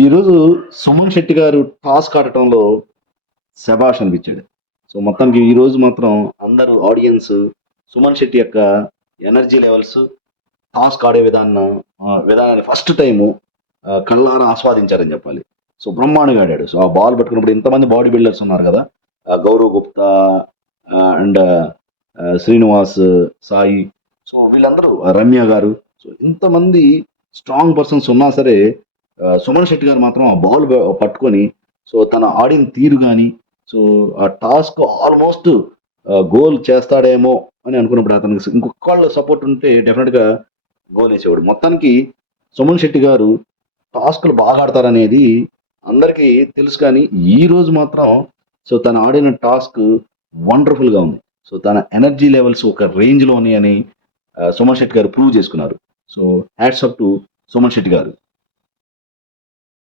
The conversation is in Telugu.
ఈరోజు సుమన్ శెట్టి గారు టాస్క్ ఆడటంలో శభాష్ అనిపించాడు. సో మొత్తానికి ఈరోజు మాత్రం అందరూ ఆడియన్స్ సుమన్ శెట్టి యొక్క ఎనర్జీ లెవెల్స్, టాస్క్ ఆడే విధానాన్ని ఫస్ట్ టైము కళ్ళారా ఆస్వాదించారని చెప్పాలి. సో బ్రహ్మాండంగా ఆడాడు. సో ఆ బాల్ పట్టుకున్నప్పుడు ఇంతమంది బాడీ బిల్డర్స్ ఉన్నారు కదా, గౌరవ్ గుప్తా అండ్ శ్రీనివాస్, సాయి, సో వీళ్ళందరూ, రమ్య గారు, సో ఇంతమంది స్ట్రాంగ్ పర్సన్స్ ఉన్నా సరే సుమన్ శెట్టి గారు మాత్రం ఆ బాల్ పట్టుకొని సో తన ఆడిన తీరు కానీ, సో ఆ టాస్క్ ఆల్మోస్ట్ గోల్ చేస్తాడేమో అని అనుకున్నప్పుడు అతనికి ఇంకొకళ్ళు సపోర్ట్ ఉంటే డెఫినెట్గా గోల్ వేసేవాడు. మొత్తానికి సుమన్ శెట్టి గారు టాస్క్లు బాగా ఆడతారనేది అందరికీ తెలుసు, కానీ ఈ రోజు మాత్రం సో తను ఆడిన టాస్క్ వండర్ఫుల్గా ఉంది. సో తన ఎనర్జీ లెవెల్స్ ఒక రేంజ్లో ఉన్నాయని సుమన్ శెట్టి గారు ప్రూవ్ చేసుకున్నారు. So hats up to Suman Shetty గారు.